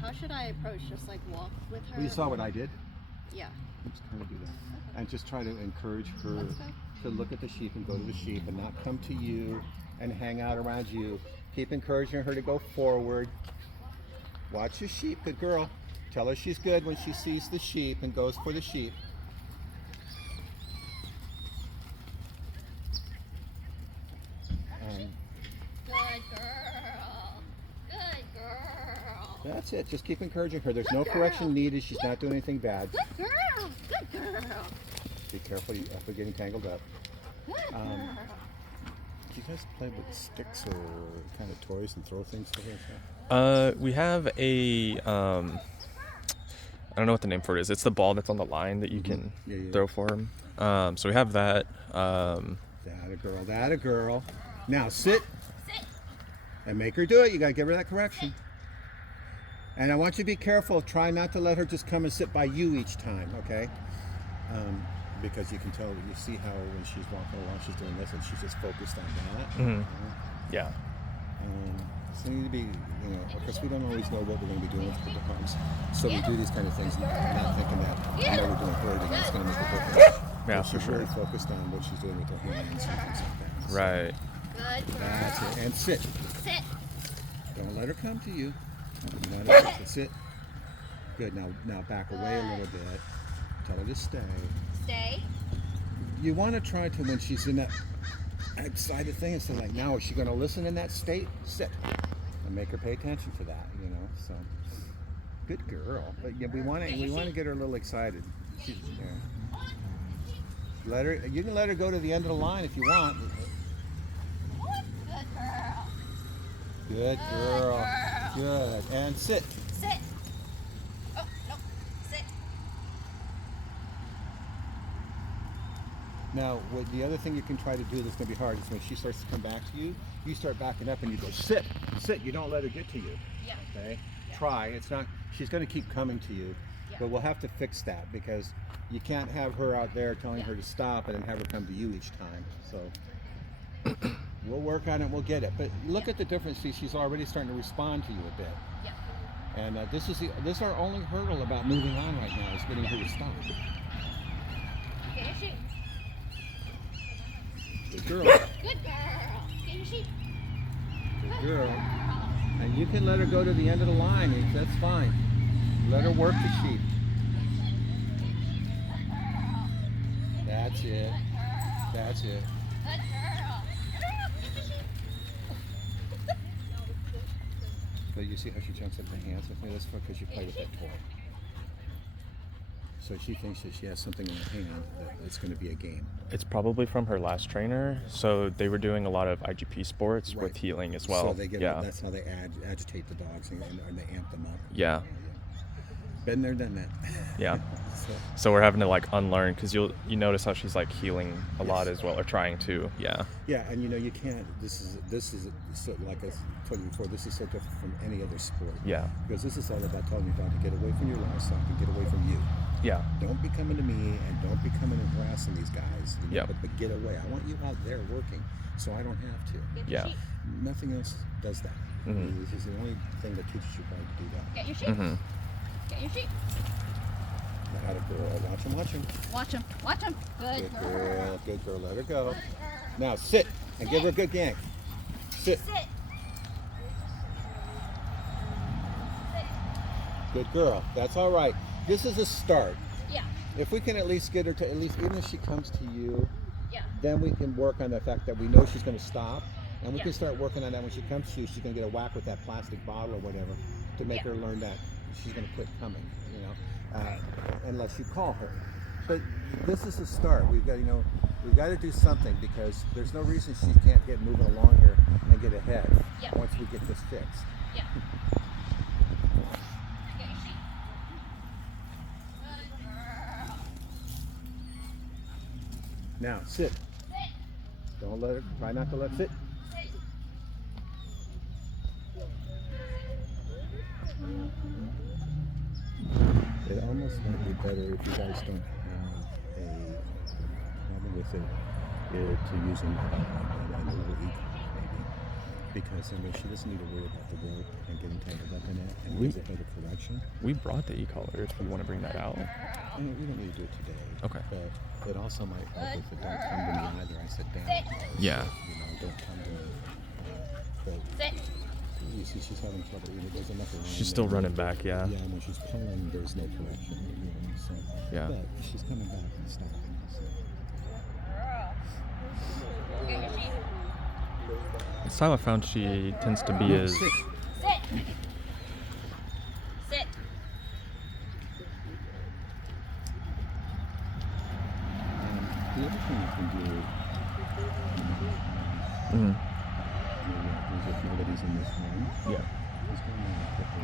how should I approach? Just like walk with her? Well, you saw what I did? Yeah. Just kind of do that. Okay. And just try to encourage her to look at the sheep and go to the sheep and not come to you and hang out around you. Keep encouraging her to go forward. Watch the sheep, good girl. Tell her she's good when she sees the sheep and goes for the sheep. Good girl. Good girl. That's it. Just keep encouraging her. There's no correction needed. She's not doing anything bad. Good girl. Good girl. Be careful after getting tangled up. Good girl. Do you guys play with sticks or kind of toys and throw things to her? We have a I don't know what the name for it is. It's the ball that's on the line that you can throw for him. So we have that. That a girl. That a girl. Now sit. Sit. And make her do it. You gotta give her that correction. And I want you to be careful. Try not to let her just come and sit by you each time, okay? Because you can tell, you see how when she's walking along, she's doing this, and she's just focused on that. Mm-hmm. Yeah. So you need to be, because we don't always know what we're going to be doing with the dogs. So we do these kind of things, not thinking that I know we're doing herding, and it's going to make a difference. Yeah, she's really focused on what she's doing with her hands and things like that. So right. Good girl. that's it. And sit. Sit. Don't let her come to you. Sit. Good. Now back away a little bit. Tell her to stay. Stay. You want to try to, when she's in that excited thing, and say like, now is she going to listen in that state? Sit. And make her pay attention to that, So, good girl. But yeah, we want to get her a little excited. Let her. You can let her go to the end of the line if you want. Good girl. Good girl. Good. And sit. Sit. Oh, no. Sit. Now, the other thing you can try to do that's going to be hard is when she starts to come back to you, you start backing up and you go, sit, sit. You don't let her get to you. Yeah. Okay? Yeah. Try. It's not, she's going to keep coming to you, but we'll have to fix that because you can't have her out there telling her to stop and then have her come to you each time. So we'll work on it, we'll get it. But look at the difference. See, she's already starting to respond to you a bit. Yeah. And this is our only hurdle about moving on right now is getting her to stop. Get your sheep. Good girl. Good girl. Get your sheep. Good girl. And you can let her go to the end of the line. That's fine. Let her work the sheep. That's it. That's it. Good girl. Get your sheep. But you see how she jumps up the hands with me? That's because you play with that toy. So she thinks that she has something in her hand that it's going to be a game. It's probably from her last trainer. So they were doing a lot of IGP sports with healing as well. So they get that's how they agitate the dogs and they amp them up. Yeah. Been there, done that. Yeah. So we're having to like unlearn because you notice how she's like healing a lot as well, or trying to. Yeah. Yeah, and you can't. This is so, like I told you before. This is so different from any other sport. Yeah. Because this is all about telling your dog to get away from your livestock and get away from you. Yeah. Don't be coming to me and don't be coming and harassing these guys. Yeah. But get away. I want you out there working, so I don't have to. Get your sheep. Nothing else does that. Mm-hmm. This is the only thing that teaches you how to do that. Get your sheep. Mm-hmm. Get your sheep. How to girl. Watch him. Watch him. Watch him. Good girl. Good girl. Let her go. Now sit and give her a good yank. Sit. Sit. Good girl. That's all right. This is a start. Yeah. If we can at least get her to, even if she comes to you, Yeah. then we can work on the fact that we know she's going to stop. And we can start working on that when she comes to you. She's going to get a whack with that plastic bottle or whatever to make her learn that she's going to quit coming, unless you call her. But this is a start. We've got to do something because there's no reason she can't get moving along here and get ahead once we get this fixed. Yeah. Get your sheep. Good girl. Now sit. Sit. Don't let her. Try not to let sit. Sit. It almost might be better if you guys don't have a problem with it to use a little maybe. Because she doesn't need to worry about the rope and getting tangled up in it. And is ahead of correction. We brought the e-collar if you want to bring that out. We don't need to do it today. Okay. But it also might help with the don't come to me either. I said down. Yeah. You know, don't come to me. But Sit. you see, she's having trouble. You know, there's enough around. She's still running back, yeah. Yeah, when she's pulling, there's no correction. You know, so. Yeah. But she's coming back and stopping. So. Get your sheep. The style I found she tends to be is... Sit. Sit. The other thing you can do, Mm-hmm. is if nobody's in this room, Yeah. just go around and put the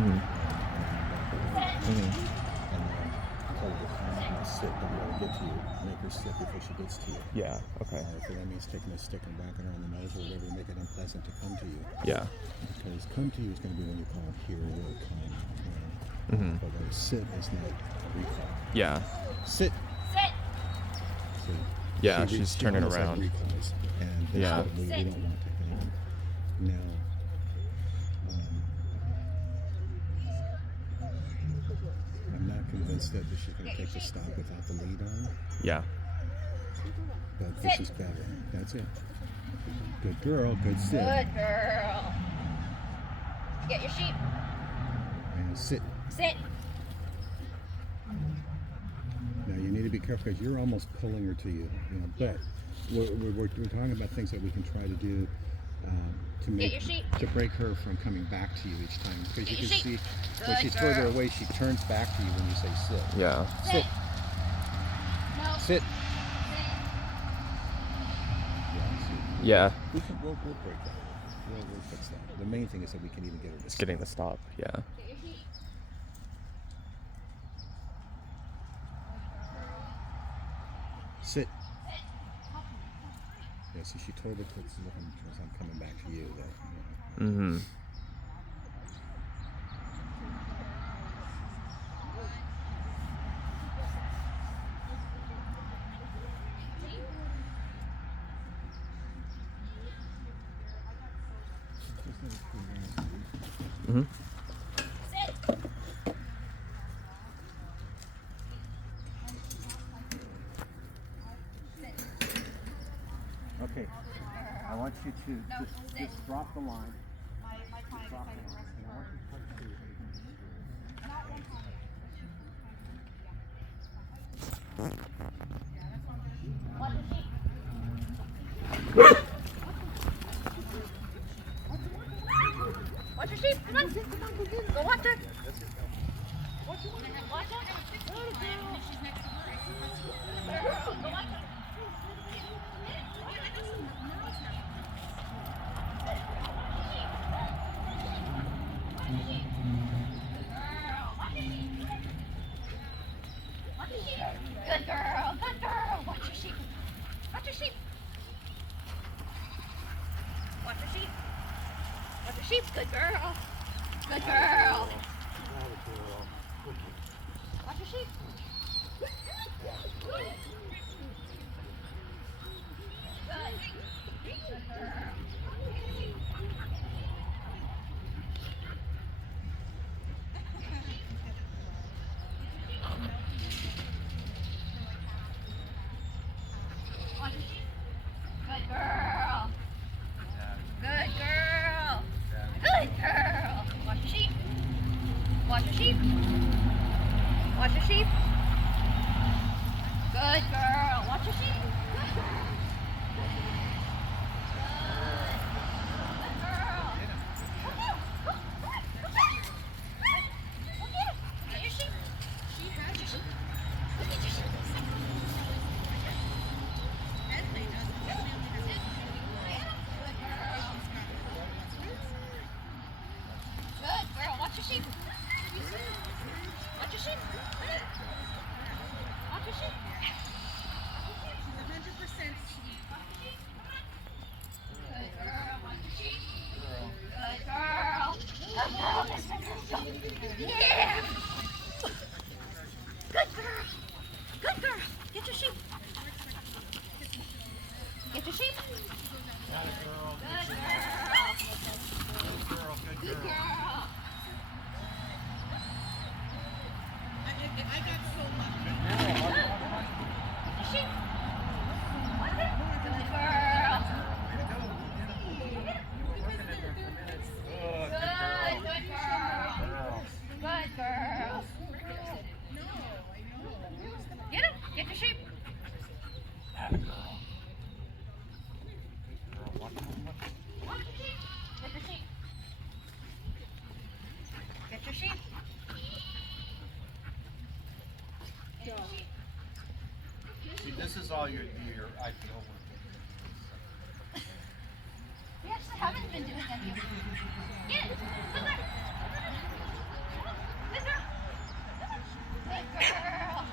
Mm-hmm. and then tell her to come and sit, don't let her get to you. Make her sit before she gets to you. Yeah, okay. So that means taking a stick and whacking her on the nose or whatever to make it unpleasant to come to you. Yeah. Because come to you is going to be when you call here will come. Mm-hmm. But when sit is not a recall. Yeah. Sit. Sit. So Yeah, she she's turning almost around. Like recalls, and that's Yeah. what we don't want to happen. Now, I'm not convinced that she's going to take the stop without the lead on, Yeah. but this is better. That's it. Good girl, good sit. Good girl. Get your sheep. And sit. Sit. Now you need to be careful because you're almost pulling her to you. But we're talking about things that we can try to do to Get your sheep. to break her from coming back to you each time. Because you Get can your see sheep. when Good she's girl. further away, she turns back to you when you say sit. Yeah. Sit. No. Sit. Sit. Yeah. We'll break that. We'll fix that. The main thing is that we can even get her to It's getting the stop. Yeah. Get your sheep. sit. Yeah, so she totally puts it looking towards I'm coming back to you. That, Mm-hmm. Mm-hmm. Okay, I want you to just drop the line. Just drop the line. And I want you to touch the Watch your sheep. Come on. Go watch her. Watch her. Go watch her. Good girl. Good girl. Watch your sheep. Watch your sheep. Watch your sheep. Watch your sheep. Good girl. Good girl. Watch your sheep. Good. Watch your sheep. Good girl. Good girl. Good girl. Watch your sheep. Watch your sheep. Watch your sheep. Good girl. Watch your sheep. Good girl, watch your sheep. Watch your sheep. Watch your sheep. Good girl, watch your sheep. Good girl. Good girl, that's my girl. Yeah. Good girl. Good girl. Get your sheep. Get your sheep. Good girl. Good girl. Good girl. Sheep. Good girl. Good girl. Good girl. Get him. Get your sheep. Get your sheep. Get your sheep. See, this is all your IPO work. We actually haven't been doing any of it. Get it. Good girl. Good girl. Good girl.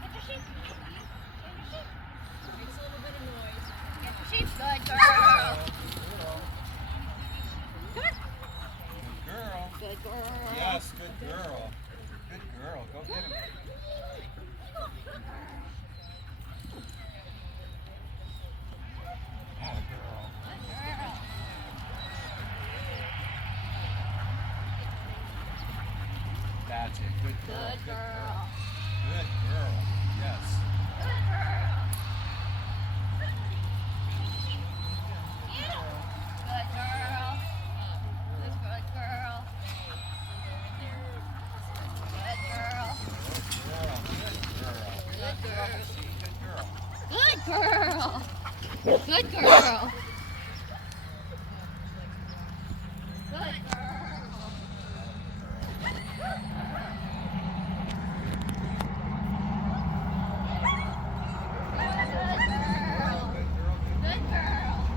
Get your sheep. Makes a little bit of noise. Get your sheep. Good girl. Come on. Good girl. Good girl. Yes, good girl. Good girl. Go get him. That's it. Good girl. Good girl. Good girl. Yes. Good girl. Good girl. Good girl. Good girl. Good girl. Good girl. Good girl. Good girl.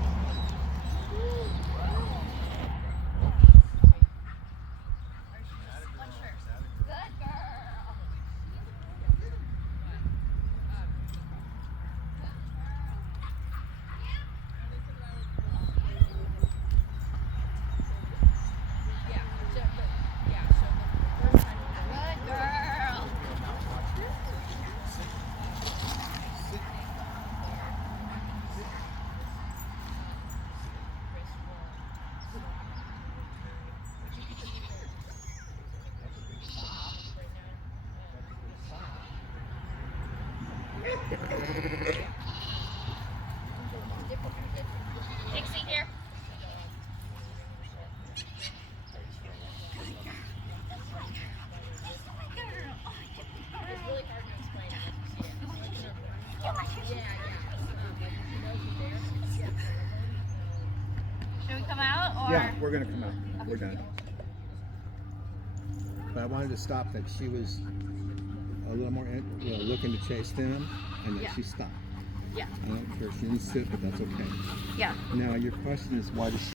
Ixie here. It's really hard to explain unless you see it. Should we come out or? Yeah, we're gonna come out. We're done. But I wanted to stop that she was a little more looking to chase them, and that Yeah. she stopped. Yeah. I don't care if she didn't sit, but that's okay. Yeah. Now your question is, why does she